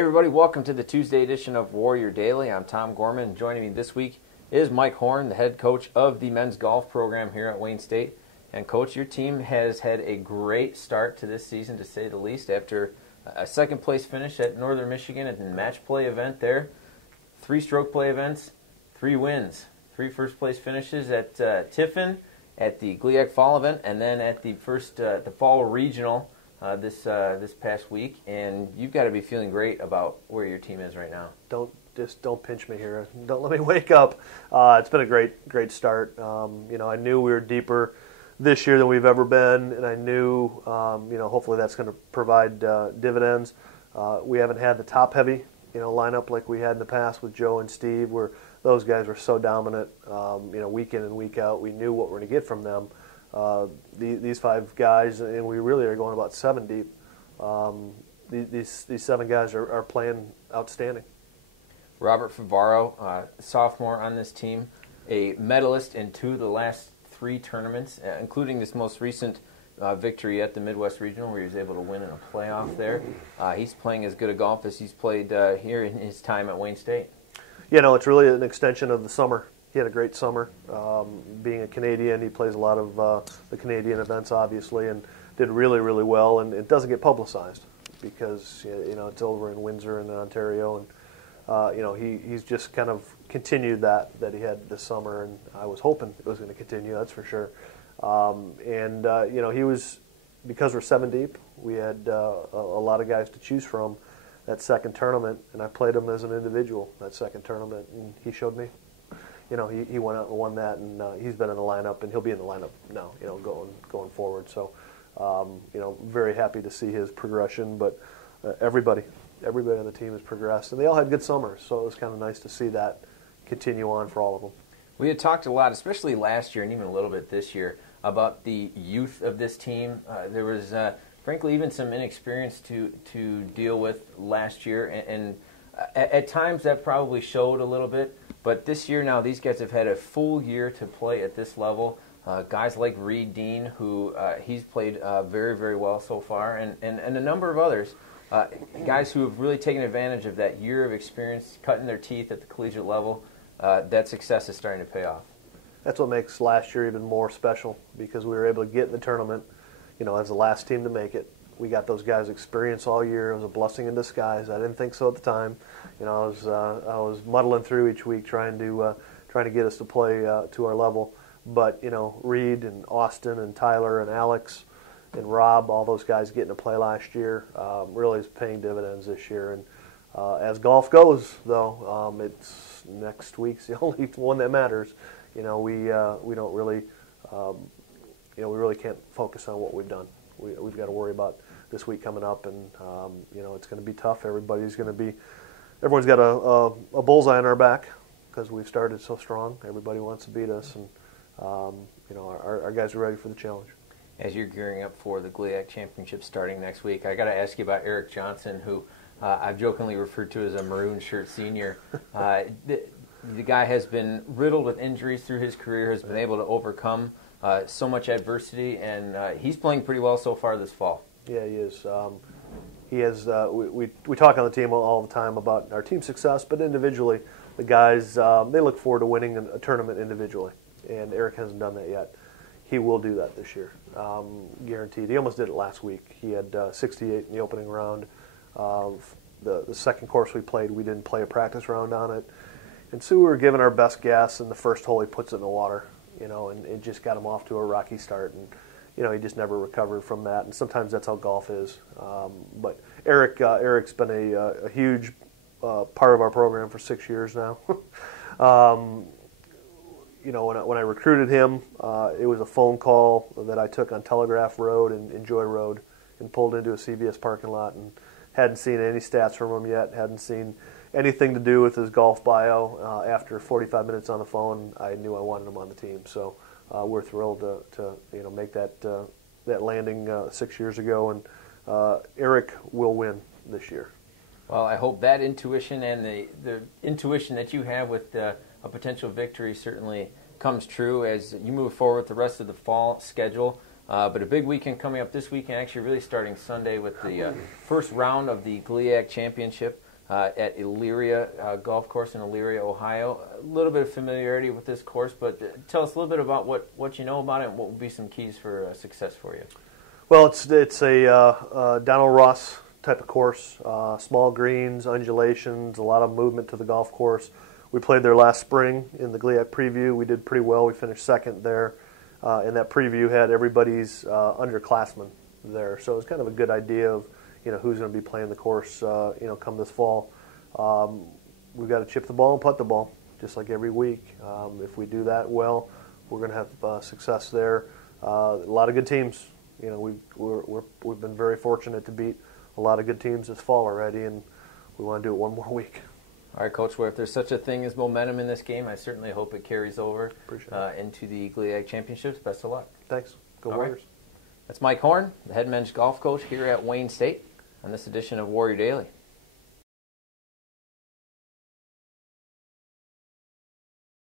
everybody, welcome to the Tuesday edition of Warrior Daily. I'm Tom Gorman. Joining me this week is Mike Horn, the head coach of the men's golf program here at Wayne State. And Coach, your team has had a great start to this season, to say the least, after a second place finish at Northern Michigan at the match play event there. 3 stroke play events, 3 wins, 3 first place finishes at Tiffin, at the GLIAC fall event, and then at the fall regional this past week. And you've got to be feeling great about where your team is right now. Don't pinch me here. Don't let me wake up. It's been a great start. I knew we were deeper this year than we've ever been, and I knew hopefully that's going to provide dividends. We haven't had the top heavy lineup like we had in the past with Joe and Steve, where those guys were so dominant, week in and week out. We knew what we're going to get from them. These 5 guys, and we really are going about 7 deep. These 7 guys are playing outstanding. Robert Favaro, sophomore on this team, a medalist in 2 of the last 3 tournaments, including this most recent victory at the Midwest Regional, where he was able to win in a playoff there. He's playing as good a golf as he's played here in his time at Wayne State. It's really an extension of the summer. He had a great summer. Being a Canadian, he plays a lot of the Canadian events, obviously, and did really, really well. And it doesn't get publicized because it's over in Windsor in Ontario, and he's just kind of continued that he had this summer. And I was hoping it was going to continue. That's for sure. He was, because we're 7 deep, we had a lot of guys to choose from that second tournament, and I played him as an individual that second tournament, and he showed me. He went out and won that, and he's been in the lineup, and he'll be in the lineup now, going forward. So, very happy to see his progression. But everybody on the team has progressed, and they all had good summers. So it was kind of nice to see that continue on for all of them. We had talked a lot, especially last year and even a little bit this year, about the youth of this team. There was, frankly, even some inexperience to deal with last year, and at times that probably showed a little bit. But this year now, these guys have had a full year to play at this level. Guys like Reed Dean, who he's played very, very well so far, and a number of others, guys who have really taken advantage of that year of experience, cutting their teeth at the collegiate level. That success is starting to pay off. That's what makes last year even more special, because we were able to get in the tournament, as the last team to make it. We got those guys experience all year. It was a blessing in disguise. I didn't think so at the time. I was muddling through each week trying to get us to play to our level. But Reed and Austin and Tyler and Alex and Rob, all those guys getting to play last year, really is paying dividends this year. And as golf goes, though, it's next week's the only one that matters. We don't really, we really can't focus on what we've done. We've got to worry about this week coming up, and it's going to be tough. Everyone's got a bullseye on our back because we've started so strong. Everybody wants to beat us, and our guys are ready for the challenge. As you're gearing up for the GLIAC Championships starting next week, I got to ask you about Eric Johnson, who I've jokingly referred to as a maroon shirt senior. The guy has been riddled with injuries through his career, has been able to overcome so much adversity, and he's playing pretty well so far this fall. Yeah, he is. He has. We talk on the team all the time about our team success, but individually, the guys they look forward to winning a tournament individually, and Eric hasn't done that yet. He will do that this year, guaranteed. He almost did it last week. He had 68 in the opening round. The second course we played, we didn't play a practice round on it, and so we were giving our best guess. And the first hole, he puts it in the water, and it just got him off to a rocky start, and he just never recovered from that. And sometimes that's how golf is. But Eric's been a huge part of our program for 6 years now. When I recruited him, it was a phone call that I took on Telegraph Road and Joy Road, and pulled into a CVS parking lot, and hadn't seen any stats from him yet. Hadn't seen anything to do with his golf bio. After 45 minutes on the phone, I knew I wanted him on the team. So we're thrilled to make that landing 6 years ago, and Eric will win this year. Well, I hope that intuition and the intuition that you have with a potential victory certainly comes true as you move forward with the rest of the fall schedule. But a big weekend coming up this weekend, actually really starting Sunday with the first round of the GLIAC Championship. at Elyria Golf Course in Elyria, Ohio. A little bit of familiarity with this course, but tell us a little bit about what you know about it and what would be some keys for success for you. Well, it's a Donald Ross type of course, small greens, undulations, a lot of movement to the golf course. We played there last spring in the GLIAC preview. We did pretty well. We finished second there. And that preview had everybody's underclassmen there. So it was kind of a good idea of, who's going to be playing the course, come this fall. We've got to chip the ball and putt the ball, just like every week. If we do that well, we're going to have success there. A lot of good teams. We've been very fortunate to beat a lot of good teams this fall already, and we want to do it one more week. All right, Coach, well, if there's such a thing as momentum in this game, I certainly hope it carries over into the GLIAC Championships. Best of luck. Thanks. Go All Warriors. Right. That's Mike Horn, the head men's golf coach here at Wayne State, on this edition of Warrior Daily.